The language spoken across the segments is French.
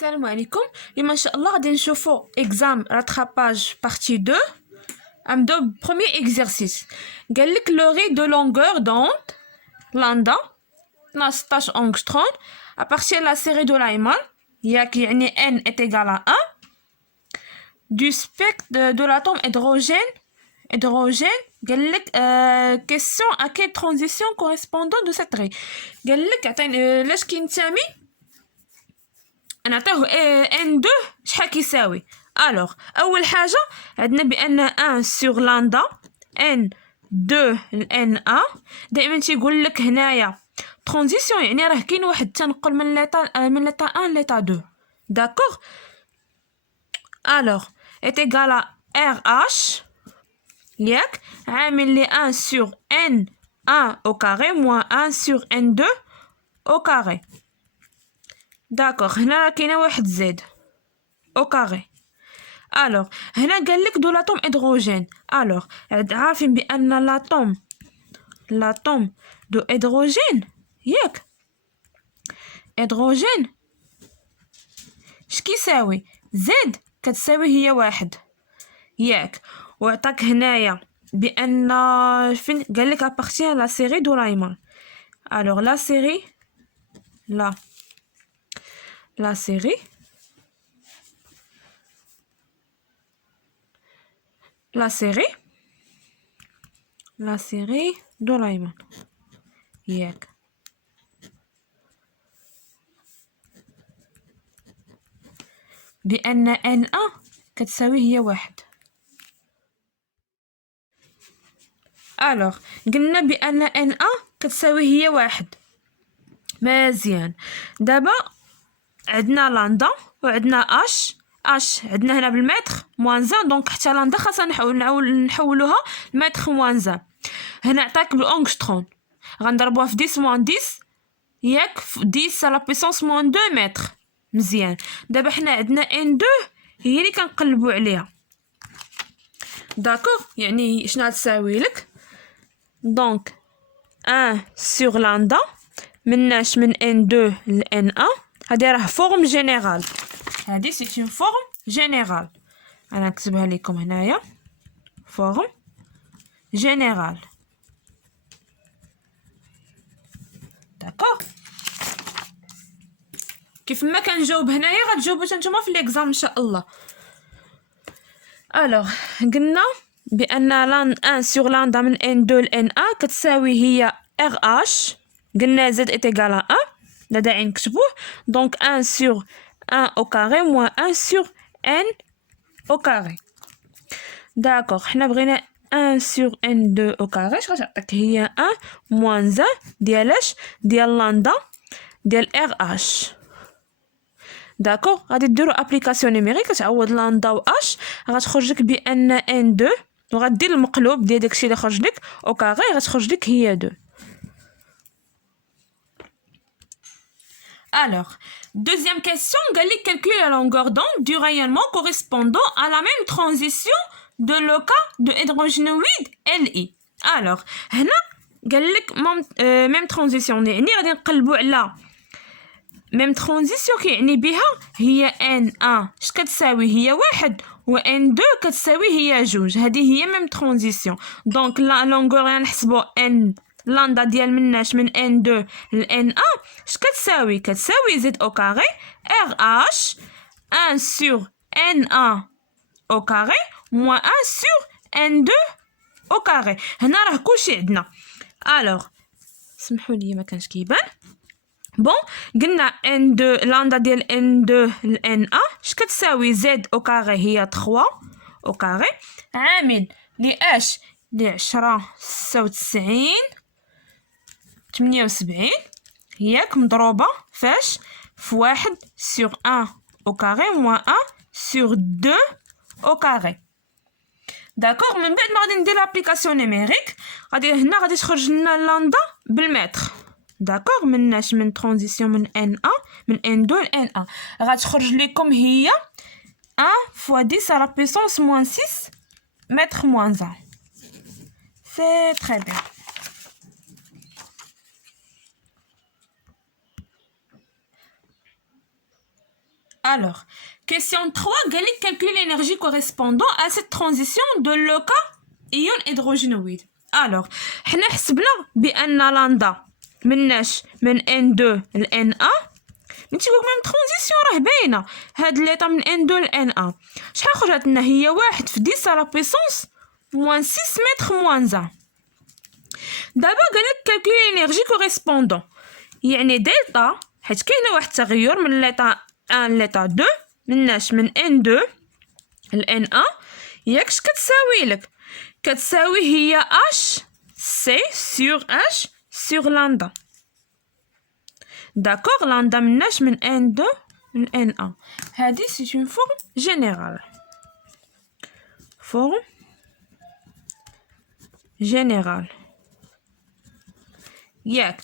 Salam alaikum. اليوم ان شاء الله غادي نشوفوا exam rattrapage partie 2. نبداو premier exercice. قال لك le rayon de longueur d'onde lambda 16 angstrom à partir de la série de Lyman ياك يعني n est égal à 1 du spectre de l'atome hydrogène قال لك question à quelle transition correspondant de cette rayon. قال لك عطيني لاش كينتمي نعطيه n2 شحال كيساوي. الوغ اول حاجه عندنا بان 1 سور لامدا n2 ل n1 دائما تيقول لك هنايا ترانزيسيون يعني راه كاين واحد التنقل من ليطا 1 ليطا 2 داكوغ. الوغ est égal à RH ياك عامل لي 1 sur n1 au carré moins 1 sur n2 au carré. داكوغ هنا كاينه واحد زد او كاري. الوغ هنا قال لك دو لاتوم هيدروجين. الوغ عارفين بان لاتوم دو هيدروجين ياك هيدروجين كيساوي زد كتساوي هي واحد ياك. وعطاك هنايا بان فين قال لك ابارتي لا سيري دو لايمان. الوغ لا سيري de Lyman ياك بأن N1 كتساوي هي واحد. الوغ قلنا بأن N1 كتساوي هي واحد مزيان. دابا عندنا لاندا وعندنا اش عندنا هنا بالمتر موان زان دونك حتى لاندا خاصنا نحولوها لمتر موان زان. هنا عطاك بالانغسترون غنضربوها في 10 موان 10 ياك 10 على بيسونس موان 2 متر. مزيان. دابا حنا عندنا ان 2 هي اللي كنقلبوا عليها داكوغ. يعني شنو غتساوي لك دونك 1 سور لاندا مناش من ان 2 ل ان 1. هادي راه فورم جينيرال. هادي سي اون فورم جينيرال. انا نكتبها لكم هنايا فورم جينيرال داكوغ. كيف ما كنجاوب هنايا غتجاوبوا نتوما في ليكزام ان شاء الله. الوغ قلنا بان 1 سور لاندا من n2 ل n1 كتساوي هي RH. قلنا z est égal à 1 لا داعي نكتبوه. دونك 1 sur 1 au carré moins 1 sur n au carré. داكوغ حنا بغينا 1 sur n2 au carré اش غتعطيك هي 1 moins 1 ديالاش ديال لاندا ديال RH. داكوغ غادي ديروا ابليكاسيون نيميريك تعوض لاندا و اش غتخرج لك بان n2 وغدير المقلوب ديال داكشي اللي خرج لك او كاري غتخرج لك هي 2. Alors, deuxième question, calcule la longueur d'onde du rayonnement correspondant à la même transition de le cas de hydrogénoïde Li. Alors, هنا قال لك même transition يعني غادي نقلبوا على même transition كيعني بها هي N1 اش كتساوي هي واحد و N2 كتساوي هي جوج. هذه هي même transition. دونك لا longueur غنحسبوا N لاندا ديال مناش من n2 ل n1 اش كتساوي z au carré RH 1 sur n1 au carré moins 1 sur n2 au carré. هنا راه كلشي عندنا. الوغ سمحوا لي ما كانش كيبان بون. قلنا n2 لاندا ديال n2 ل n1 اش كتساوي z au carré هي 3 au carré عامل ل اش ل 10 96 78 ياك مضروبة فاش في 1 sur 1 au carré moins 1 sur 2 au carré. داكوغ. من بعد ما غادي ندير لابليكاسيون نيميريك غادي هنا غادي تخرج لنا لاندا بالمتر داكوغ. مناش من ترانزيسيون من n1 من n2 ل n1 غتخرج لكم هي 1 fois 10 à la puissance moins 6 mètre moins 1. C'est très bien. Alors, question 3, قال لك calcule l'énergie correspondant à cette transition de لوكا ion hydrogénoïde. Alors, حنا حسبنا بأن لاندا مناش من N2 ل N1. نتي قلت ميم ترانزيسيون راه باينه، هاد ليطا من N2 ل N1 شحال خرجت لنا؟ هي 1 في 10 على بويسونس موان 6 متر موان 1. دابا قالك كالكولي لينيرجي كوريسبوندون، يعني دلتا حيت كاينه واحد التغير من ليطا 1 ليطا 2 مناش من N2 ل N1 ياكش كتساوي لك، كتساوي هي H C sur H sur lambda. D'accord, lambda مناش من N2 ل N1. هادي c'est une forme générale. Forme générale. ياك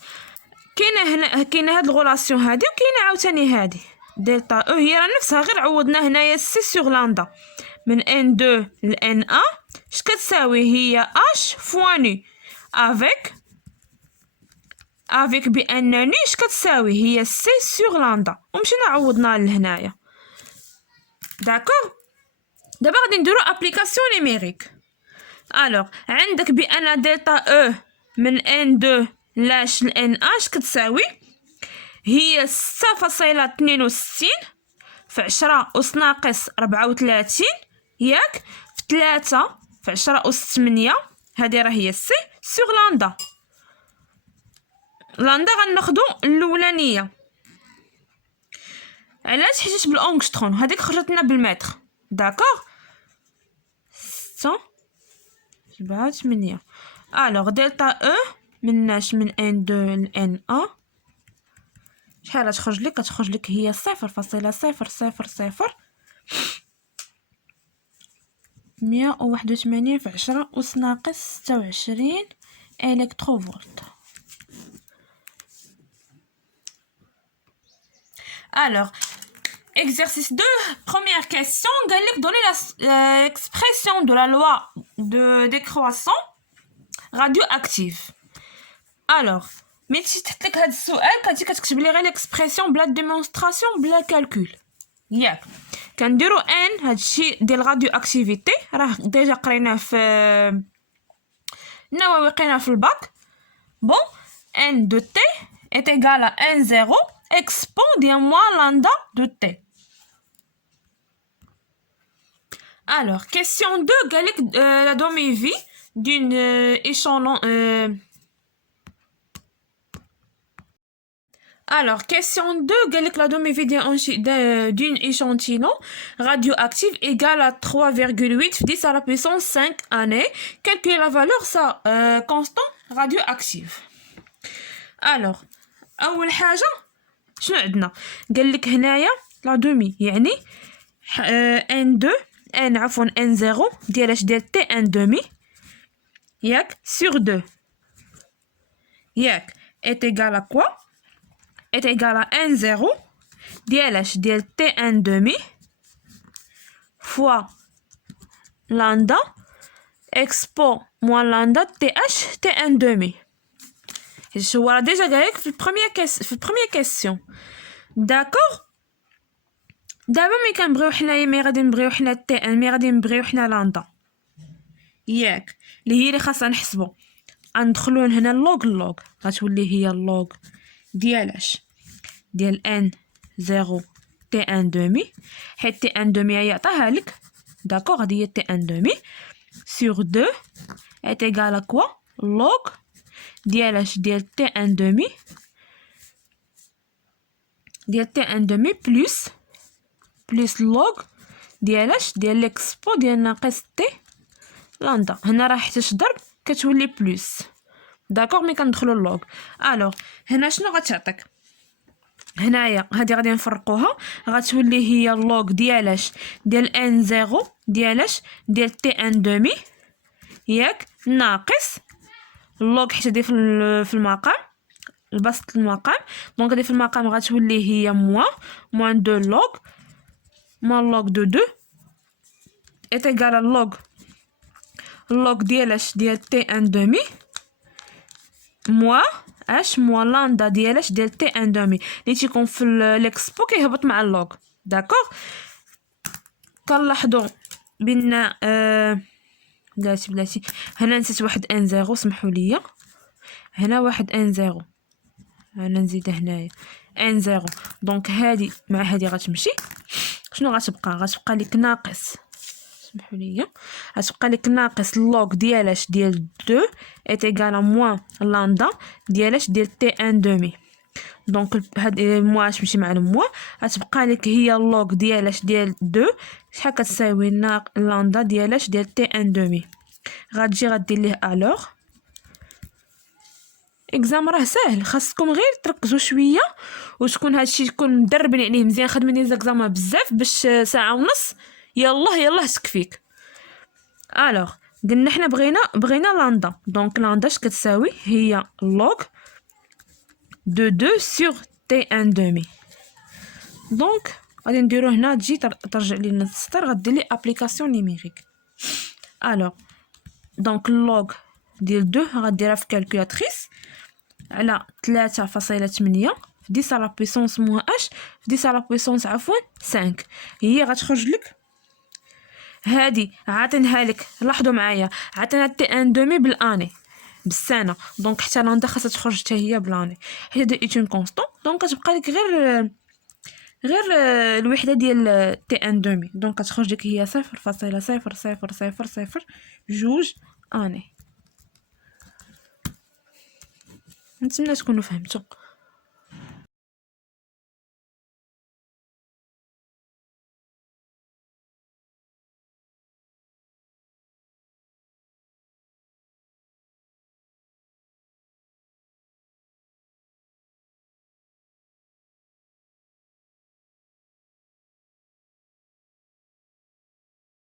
كاينه هنا، كاينه هاد الغولاسيون هادي وكاينه عاوتاني هادي دلتا او هي راه نفسها، غير عوضنا هنايا سي سور لامدا من N2 ل N1 اش كتساوي؟ هي H فوا ني افيك بان ني اش كتساوي؟ هي سي سور لامدا، ومشينا عوضنا لهنايا. داكوغ، دابا غادي نديرو ابليكاسيون نيميريك. الوغ عندك بان دلتا او من N2 لاش ل N1 اش كتساوي؟ هي 6.62 في 10 أس ناقص 34 ياك في 3 في 10 أس 8. هادي راه هي سي سور لامدا. لامدا غناخدو الاولانيه علاش؟ حيت بالانغشترون، هذيك خرجت لنا بالمتر. داكوغ 6 7 8. الوغ دلتا او مناش من N2 ل N1 شحال تخرج لك؟ كتخرج لك هي 0.000 181 في 10 أس ناقص 26 électrovol. Alors, exercice 2, première question. Galek donner l'expression de la loi de décroissant radioactive. Alors, ملي تحط لك هذا السؤال كتجي كتكتب لي غير ليكسبرسيون بلا ديمونستراسيون بلا كالكول. ياك كنديرو ان هادشي ديال راديو اكتيفيتي راه ديجا قريناه في النووي، قريناه في الباك. بون ان دو تي est égal à 1 0 expo ديال moins lambda de t. Alors, question 2, قالك la demi-vie d'une échelon Alors, question 2, قالك la demi-vie d'une échantillon radioactif égale à 3,8 في 10 à la puissance 5 années. Calculer la valeur ça constant radioactif. Alors, أول حاجة شنو عندنا؟ قالك هنايا لا دومي يعني N2 N عفوا N0 ديال اش ديال T N demi ياك sur 2 ياك est égal à quoi؟ est égal à 1 0 ديال اش ديال T N demi fois lambda expo moins lambda TH T N demi. هو راه ديجا قالك في البروميير كيسيون. داكوغ، دابا ملي كنبغيو حنايا ملي غادي نبغيو حنا تي ان ملي غادي نبغيو حنا لاندا ياك اللي هي اللي خاصنا نحسبو، غندخلو هنا اللوغ غتولي هي اللوغ ديال اش ديال ان 0 تي ان دومي، حيت تي ان دومي يعطيها لك. داكوغ، هادي هي تي ان دومي سور 2 est égal à quoi؟ لوغ ديال اش ديال تي ان دومي ديال تي ان دومي بلس لوغ ديال اش ديال ليكسبو ديال ناقص تي لاندا. هنا راه حيت ضرب كتولي بلس. داكوغ، ملي كندخلو اللوغ. الوغ هنا شنو غتعطيك؟ هنايا هادي غادي نفرقوها، غتولي هي اللوغ ديال اش ديال ان 0 ديال اش ديال تي ان دومي ياك ناقص اللوغ حيت هادي في المقام البسط المقام. دونك هادي في المقام غتولي هي موان 2 لوغ دو 2 est égal à اللوغ ديال اش ديال تي ان دومي اش موان لامدا ديال اش ديال تي ان دومي اللي تيكون في ليكسبو كيهبط مع اللوغ. داكوغ. كنلاحظوا بان بلاتي هنا نسيت واحد ان زيرو، سمحوا لي، هنا واحد ان زيرو، انا نزيد هنايا ان زيرو. دونك هادي مع هادي غتمشي، شنو غتبقى لك ناقص، سمحوا لي، غتبقى لك ناقص لوغ ديال اش ديال 2 est égal à moins لامدا ديال اش ديال تي ان دومي. دونك هاد موا تمشي مع الموا، غتبقى لك هي لوغ ديال اش ديال 2 شحال كتساوي لامدا ديال اش ديال تي ان دومي. غتجي غدير ليه الوغ. اكزام راه ساهل، خاصكم غير تركزوا شويه وتكون هادشي تكون مدربين عليه مزيان، خدمين لي زيكزامان بزاف باش ساعه ونص يلا تكفيك. الوغ قلنا حنا بغينا لاندا، دونك لاندا اش كتساوي هي لوغ دو 2 سور تي ان دومي. دونك غادي نديرو هنا، تجي ترجع لينا السطر، غدير لي ابليكاسيون نيميريك. الوغ دونك لوغ ديال 2 غديرها في كالكولاتريس على 3.8 في 10 على بويسونس موان اش في 10 على بويسونس عفوا 5، هي غتخرج لك هادي. عاطينها لك، لاحظوا معايا، عاطينا تي ان دومي بالاني بالسنه، دونك حتى لاندا خاصها تخرج حتى هي بالاني، حيت هادي اون كونستون. دونك كتبقى لك غير الوحده ديال تي ان دومي، دونك كتخرج لك هي 0.000002 اني. نتمنى تكونوا فهمتوا.